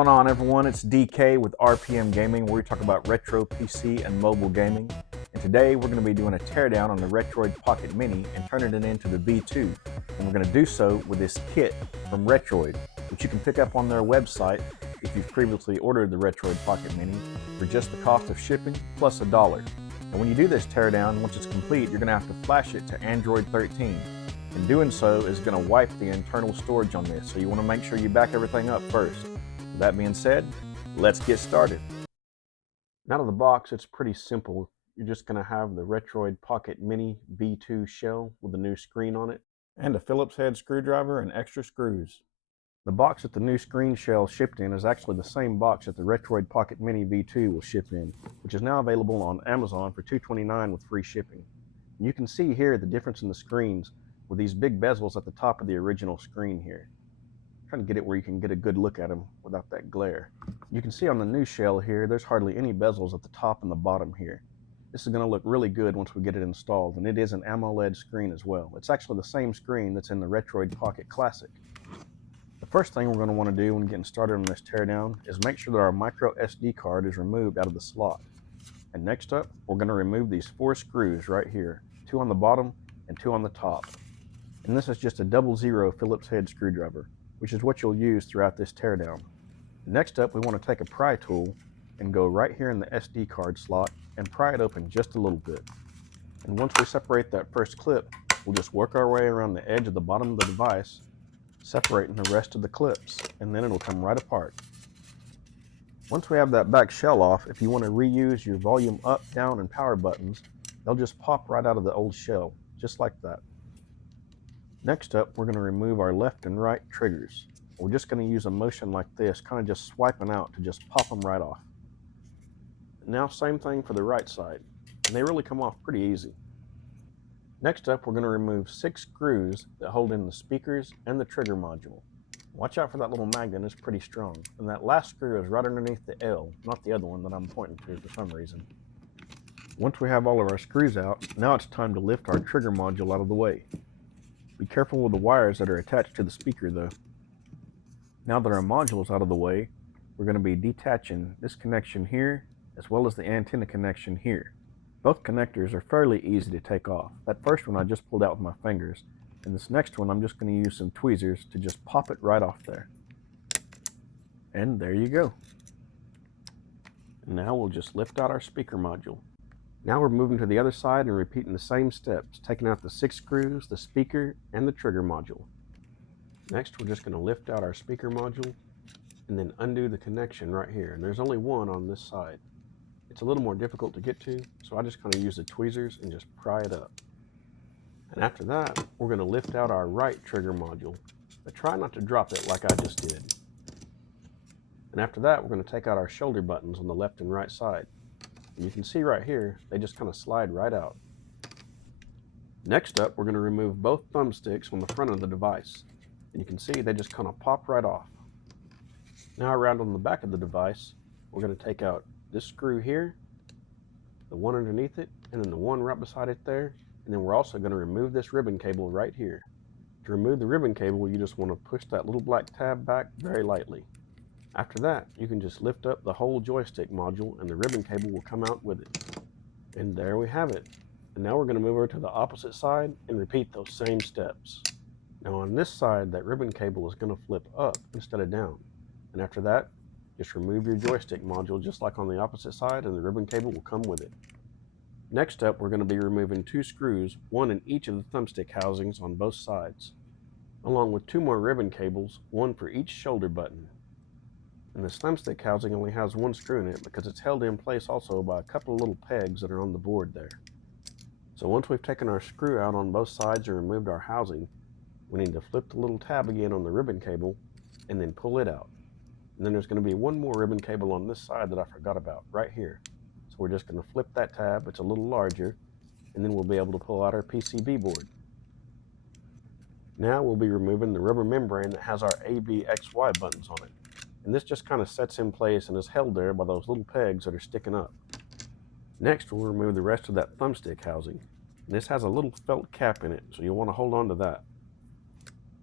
going on, everyone? It's DK with RPM Gaming, where we talk about retro PC and mobile gaming. And today we're going to be doing a teardown on the Retroid Pocket Mini and turning it into the V2. And we're going to do so with this kit from Retroid, which you can pick up on their website if you've previously ordered the Retroid Pocket Mini for just the cost of shipping plus $1. And when you do this teardown, once it's complete, you're going to have to flash it to Android 13. And doing so is going to wipe the internal storage on this, so you want to make sure you back everything up first. With that being said, let's get started. Out of the box, it's pretty simple. You're just going to have the Retroid Pocket Mini V2 shell with a new screen on it, and a Phillips head screwdriver and extra screws. The box that the new screen shell shipped in is actually the same box that the Retroid Pocket Mini V2 will ship in, which is now available on Amazon for $2.29 with free shipping. And you can see here the difference in the screens with these big bezels at the top of the original screen here. I'm trying to get it where you can get a good look at them without that glare. You can see on the new shell here, there's hardly any bezels at the top and the bottom here. This is going to look really good once we get it installed, and it is an AMOLED screen as well. It's actually the same screen that's in the Retroid Pocket Classic. The first thing we're going to want to do when getting started on this teardown is make sure that our micro SD card is removed out of the slot. And next up, we're going to remove these 4 screws right here, 2 on the bottom and 2 on the top. And this is just a 00 Phillips head screwdriver, which is what you'll use throughout this teardown. Next up, we want to take a pry tool and go right here in the SD card slot and pry it open just a little bit. And once we separate that first clip, we'll just work our way around the edge of the bottom of the device, separating the rest of the clips, and then it'll come right apart. Once we have that back shell off, if you want to reuse your volume up, down, and power buttons, they'll just pop right out of the old shell, just like that. Next up, we're going to remove our left and right triggers. We're just going to use a motion like this, kind of just swiping out to just pop them right off. Now, same thing for the right side, and they really come off pretty easy. Next up, we're going to remove 6 screws that hold in the speakers and the trigger module. Watch out for that little magnet, it's pretty strong. And that last screw is right underneath the L, not the other one that I'm pointing to for some reason. Once we have all of our screws out, now it's time to lift our trigger module out of the way. Be careful with the wires that are attached to the speaker though. Now that our module is out of the way, we're going to be detaching this connection here as well as the antenna connection here. Both connectors are fairly easy to take off. That first one I just pulled out with my fingers, and this next one I'm just going to use some tweezers to just pop it right off there. And there you go. And now we'll just lift out our speaker module. Now we're moving to the other side and repeating the same steps, taking out the 6 screws, the speaker, and the trigger module. Next, we're just going to lift out our speaker module and then undo the connection right here. And there's only one on this side. It's a little more difficult to get to, so I just kind of use the tweezers and just pry it up. And after that, we're going to lift out our right trigger module, but try not to drop it like I just did. And after that, we're going to take out our shoulder buttons on the left and right side. And you can see right here, they just kind of slide right out. Next up, we're going to remove both thumbsticks on the front of the device. And you can see they just kind of pop right off. Now around on the back of the device, we're going to take out this screw here, the one underneath it, and then the one right beside it there. And then we're also going to remove this ribbon cable right here. To remove the ribbon cable, you just want to push that little black tab back very lightly. After that, you can just lift up the whole joystick module and the ribbon cable will come out with it. And there we have it. And now we're going to move over to the opposite side and repeat those same steps. Now on this side, that ribbon cable is going to flip up instead of down. And after that, just remove your joystick module just like on the opposite side and the ribbon cable will come with it. Next up, we're going to be removing 2 screws, one in each of the thumbstick housings on both sides, along with 2 more ribbon cables, one for each shoulder button. And this thumbstick housing only has 1 screw in it because it's held in place also by a couple of little pegs that are on the board there. So once we've taken our screw out on both sides and removed our housing, we need to flip the little tab again on the ribbon cable and then pull it out. And then there's going to be 1 more ribbon cable on this side that I forgot about, right here. So we're just going to flip that tab, it's a little larger, and then we'll be able to pull out our PCB board. Now we'll be removing the rubber membrane that has our A, B, X, Y buttons on it. And this just kind of sets in place and is held there by those little pegs that are sticking up. Next, we'll remove the rest of that thumbstick housing. And this has a little felt cap in it, so you'll want to hold on to that.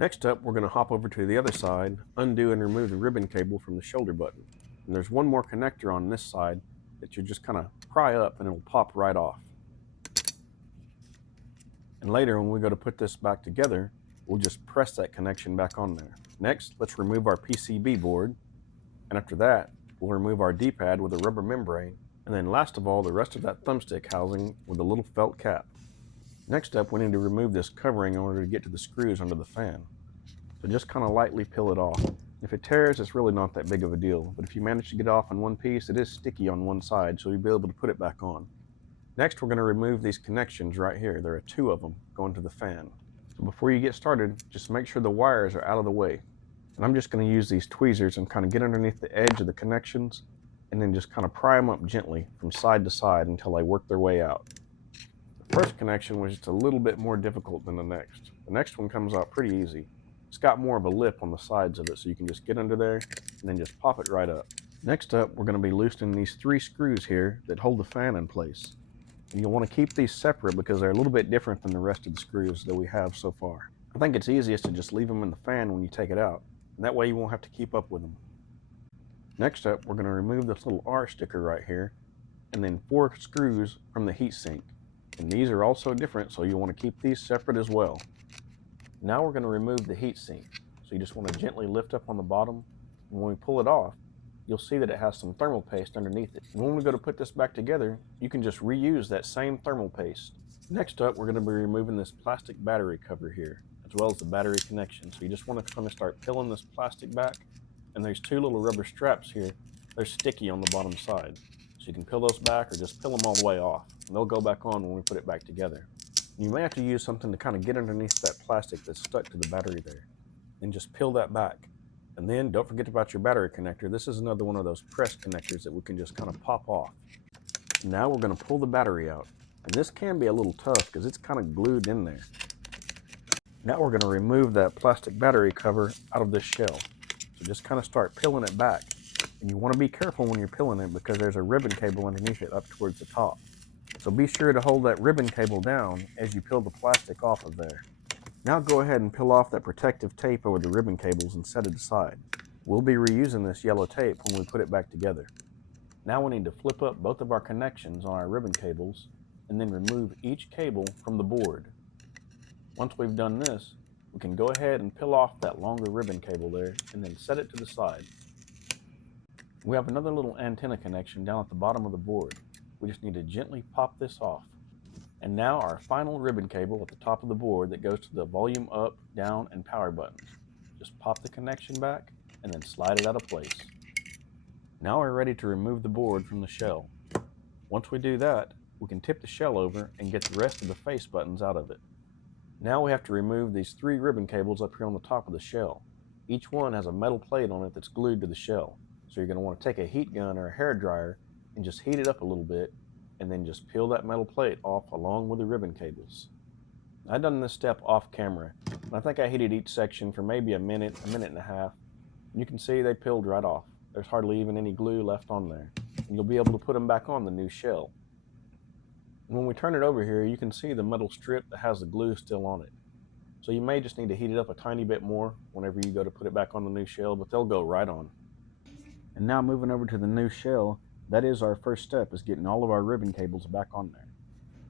Next up, we're going to hop over to the other side, undo and remove the ribbon cable from the shoulder button. And there's one more connector on this side that you just kind of pry up and it'll pop right off. And later when we go to put this back together, we'll just press that connection back on there. Next, let's remove our PCB board. And after that, we'll remove our D-pad with a rubber membrane. And then last of all, the rest of that thumbstick housing with a little felt cap. Next up, we need to remove this covering in order to get to the screws under the fan. So just kind of lightly peel it off. If it tears, it's really not that big of a deal, but if you manage to get it off in one piece, it is sticky on one side, so you'll be able to put it back on. Next, we're going to remove these connections right here. There are two of them going to the fan. So before you get started, just make sure the wires are out of the way. And I'm just going to use these tweezers and kind of get underneath the edge of the connections and then just kind of pry them up gently from side to side until they work their way out. The first connection was just a little bit more difficult than the next. The next one comes out pretty easy. It's got more of a lip on the sides of it, so you can just get under there and then just pop it right up. Next up, we're going to be loosening these three screws here that hold the fan in place. And you'll want to keep these separate because they're a little bit different than the rest of the screws that we have so far. I think it's easiest to just leave them in the fan when you take it out, and that way you won't have to keep up with them. Next up, we're going to remove this little R sticker right here, and then 4 screws from the heatsink. And these are also different, so you'll want to keep these separate as well. Now we're going to remove the heatsink. So you just want to gently lift up on the bottom, and when we pull it off, you'll see that it has some thermal paste underneath it. And when we go to put this back together, you can just reuse that same thermal paste. Next up, we're going to be removing this plastic battery cover here, as well as the battery connection. So you just want to kind of start peeling this plastic back, and there's 2 little rubber straps here. They're sticky on the bottom side. So you can peel those back or just peel them all the way off, and they'll go back on when we put it back together. You may have to use something to kind of get underneath that plastic that's stuck to the battery there. Then just peel that back. And then don't forget about your battery connector. This is another one of those press connectors that we can just kind of pop off. Now we're going to pull the battery out. And this can be a little tough because it's kind of glued in there. Now we're going to remove that plastic battery cover out of this shell. So just kind of start peeling it back. And you want to be careful when you're peeling it because there's a ribbon cable underneath it up towards the top. So be sure to hold that ribbon cable down as you peel the plastic off of there. Now go ahead and peel off that protective tape over the ribbon cables and set it aside. We'll be reusing this yellow tape when we put it back together. Now we need to flip up both of our connections on our ribbon cables and then remove each cable from the board. Once we've done this, we can go ahead and peel off that longer ribbon cable there and then set it to the side. We have another little antenna connection down at the bottom of the board. We just need to gently pop this off. And now our final ribbon cable at the top of the board that goes to the volume up, down, and power buttons. Just pop the connection back and then slide it out of place. Now we're ready to remove the board from the shell. Once we do that, we can tip the shell over and get the rest of the face buttons out of it. Now we have to remove these 3 ribbon cables up here on the top of the shell. Each one has a metal plate on it that's glued to the shell. So you're going to want to take a heat gun or a hair dryer and just heat it up a little bit and then just peel that metal plate off along with the ribbon cables. I've done this step off camera, and I think I heated each section for maybe a minute and a half. And you can see they peeled right off. There's hardly even any glue left on there. And you'll be able to put them back on the new shell. And when we turn it over here, you can see the metal strip that has the glue still on it. So you may just need to heat it up a tiny bit more whenever you go to put it back on the new shell, but they'll go right on. And now moving over to the new shell, that is our first step, is getting all of our ribbon cables back on there.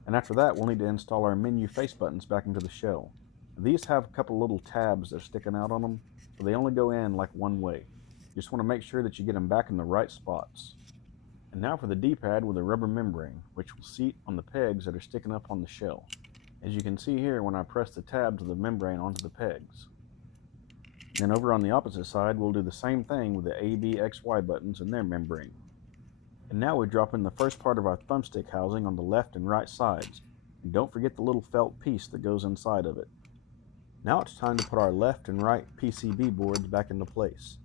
And after that, we'll need to install our menu face buttons back into the shell. These have a couple little tabs that are sticking out on them, so they only go in like one way. You just want to make sure that you get them back in the right spots. And now for the D-pad with a rubber membrane, which will seat on the pegs that are sticking up on the shell. As you can see here when I press the tabs of the membrane onto the pegs. Then over on the opposite side, we'll do the same thing with the A, B, X, Y buttons and their membrane. And now we drop in the first part of our thumbstick housing on the left and right sides. And don't forget the little felt piece that goes inside of it. Now it's time to put our left and right PCB boards back into place.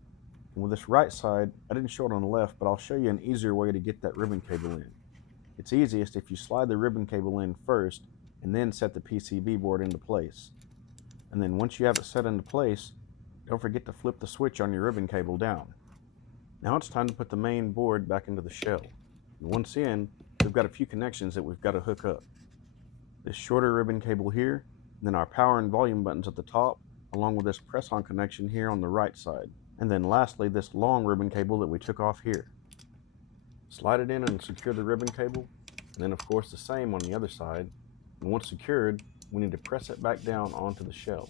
And with this right side, I didn't show it on the left, but I'll show you an easier way to get that ribbon cable in. It's easiest if you slide the ribbon cable in first and then set the PCB board into place. And then once you have it set into place, don't forget to flip the switch on your ribbon cable down. Now it's time to put the main board back into the shell. And once in, we've got a few connections that we've got to hook up. This shorter ribbon cable here, and then our power and volume buttons at the top, along with this press-on connection here on the right side. And then lastly, this long ribbon cable that we took off here. Slide it in and secure the ribbon cable, and then of course the same on the other side. And once secured, we need to press it back down onto the shell.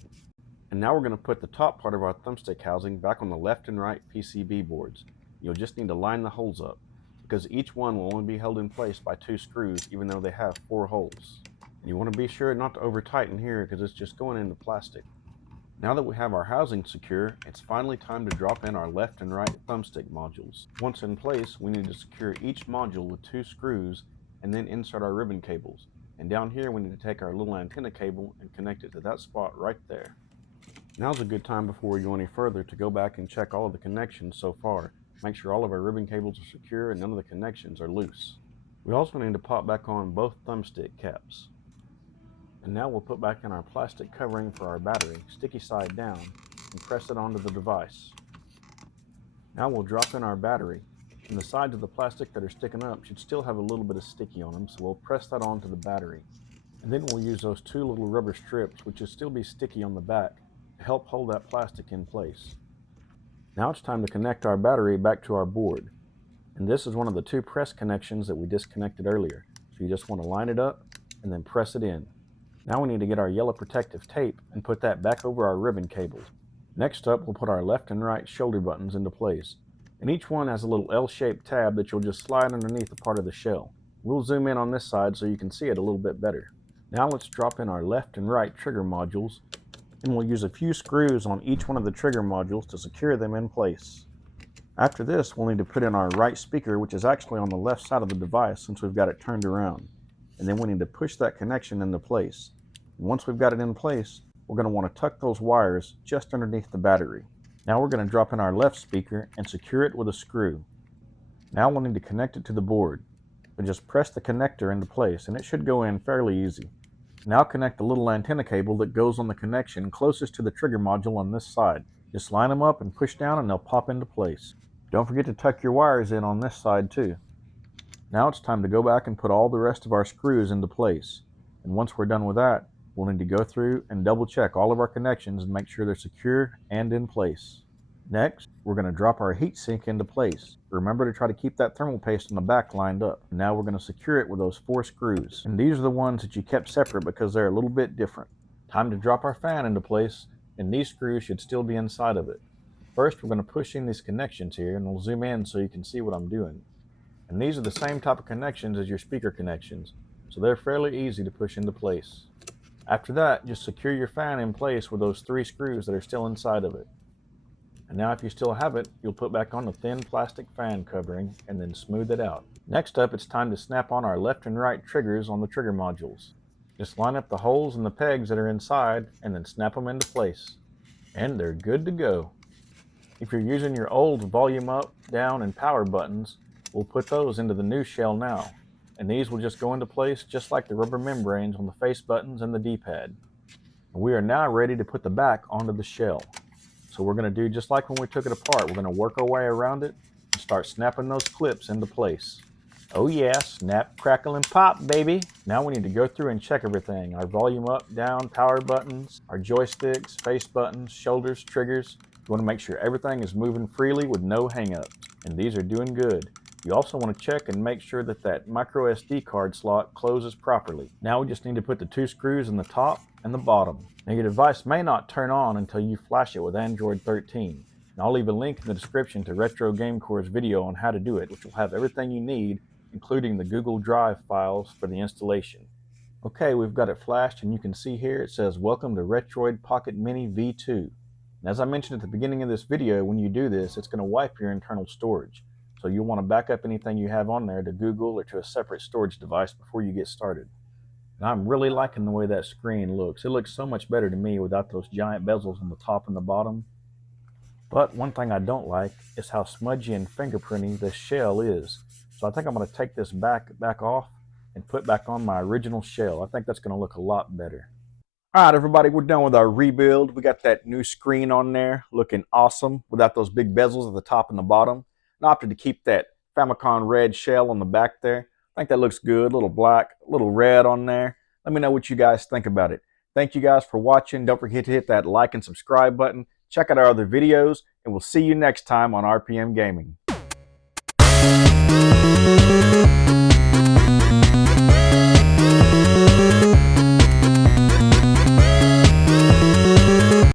And now we're going to put the top part of our thumbstick housing back on the left and right PCB boards. You'll just need to line the holes up, because each one will only be held in place by 2 screws even though they have 4 holes. And you want to be sure not to over tighten here because it's just going into plastic. Now that we have our housing secure, it's finally time to drop in our left and right thumbstick modules. Once in place, we need to secure each module with 2 screws and then insert our ribbon cables. And down here we need to take our little antenna cable and connect it to that spot right there. Now's a good time before we go any further to go back and check all of the connections so far. Make sure all of our ribbon cables are secure and none of the connections are loose. We also need to pop back on both thumbstick caps. And now we'll put back in our plastic covering for our battery, sticky side down, and press it onto the device. Now we'll drop in our battery, and the sides of the plastic that are sticking up should still have a little bit of sticky on them, so we'll press that onto the battery. And then we'll use those 2 little rubber strips, which will still be sticky on the back, to help hold that plastic in place. Now it's time to connect our battery back to our board. And this is one of the 2 press connections that we disconnected earlier. So you just want to line it up and then press it in. Now we need to get our yellow protective tape and put that back over our ribbon cables. Next up, we'll put our left and right shoulder buttons into place. And each one has a little L-shaped tab that you'll just slide underneath the part of the shell. We'll zoom in on this side so you can see it a little bit better. Now let's drop in our left and right trigger modules, and we'll use a few screws on each one of the trigger modules to secure them in place. After this, we'll need to put in our right speaker, which is actually on the left side of the device since we've got it turned around. And then we need to push that connection into place. And once we've got it in place, we're going to want to tuck those wires just underneath the battery. Now we're going to drop in our left speaker and secure it with a screw. Now we'll need to connect it to the board. But just press the connector into place and it should go in fairly easy. Now connect the little antenna cable that goes on the connection closest to the trigger module on this side. Just line them up and push down and they'll pop into place. Don't forget to tuck your wires in on this side too. Now it's time to go back and put all the rest of our screws into place. And once we're done with that, we'll need to go through and double check all of our connections and make sure they're secure and in place. Next, we're going to drop our heatsink into place. Remember to try to keep that thermal paste on the back lined up. And now we're going to secure it with those 4 screws. And these are the ones that you kept separate because they're a little bit different. Time to drop our fan into place, and these screws should still be inside of it. First, we're going to push in these connections here, and we'll zoom in so you can see what I'm doing. And these are the same type of connections as your speaker connections, so they're fairly easy to push into place. After that, just secure your fan in place with those 3 screws that are still inside of it. And now if you still have it, you'll put back on the thin plastic fan covering and then smooth it out. Next up, it's time to snap on our left and right triggers on the trigger modules. Just line up the holes and the pegs that are inside and then snap them into place. And they're good to go. If you're using your old volume up, down, and power buttons, we'll put those into the new shell now. And these will just go into place just like the rubber membranes on the face buttons and the D-pad. We are now ready to put the back onto the shell. So we're going to do just like when we took it apart. We're going to work our way around it and start snapping those clips into place. Oh yeah, snap, crackle, and pop, baby. Now we need to go through and check everything. Our volume up, down, power buttons, our joysticks, face buttons, shoulders, triggers. You want to make sure everything is moving freely with no hang-ups. And these are doing good. You also want to check and make sure that that micro SD card slot closes properly. Now we just need to put the 2 screws in the top and the bottom. Now your device may not turn on until you flash it with Android 13. And I'll leave a link in the description to Retro Gamecore's video on how to do it, which will have everything you need, including the Google Drive files for the installation. Okay, we've got it flashed and you can see here it says welcome to Retroid Pocket Mini V2. And as I mentioned at the beginning of this video, when you do this, it's going to wipe your internal storage. So you'll want to back up anything you have on there to Google or to a separate storage device before you get started. And I'm really liking the way that screen looks. It looks so much better to me without those giant bezels on the top and the bottom. But one thing I don't like is how smudgy and fingerprinty this shell is. So I think I'm going to take this back off and put back on my original shell. I think that's going to look a lot better. All right, everybody, we're done with our rebuild. We got that new screen on there looking awesome without those big bezels at the top and the bottom. I opted to keep that Famicom red shell on the back there. I think that looks good, a little black, a little red on there. Let me know what you guys think about it. Thank you guys for watching. Don't forget to hit that like and subscribe button. Check out our other videos, and we'll see you next time on RPM Gaming.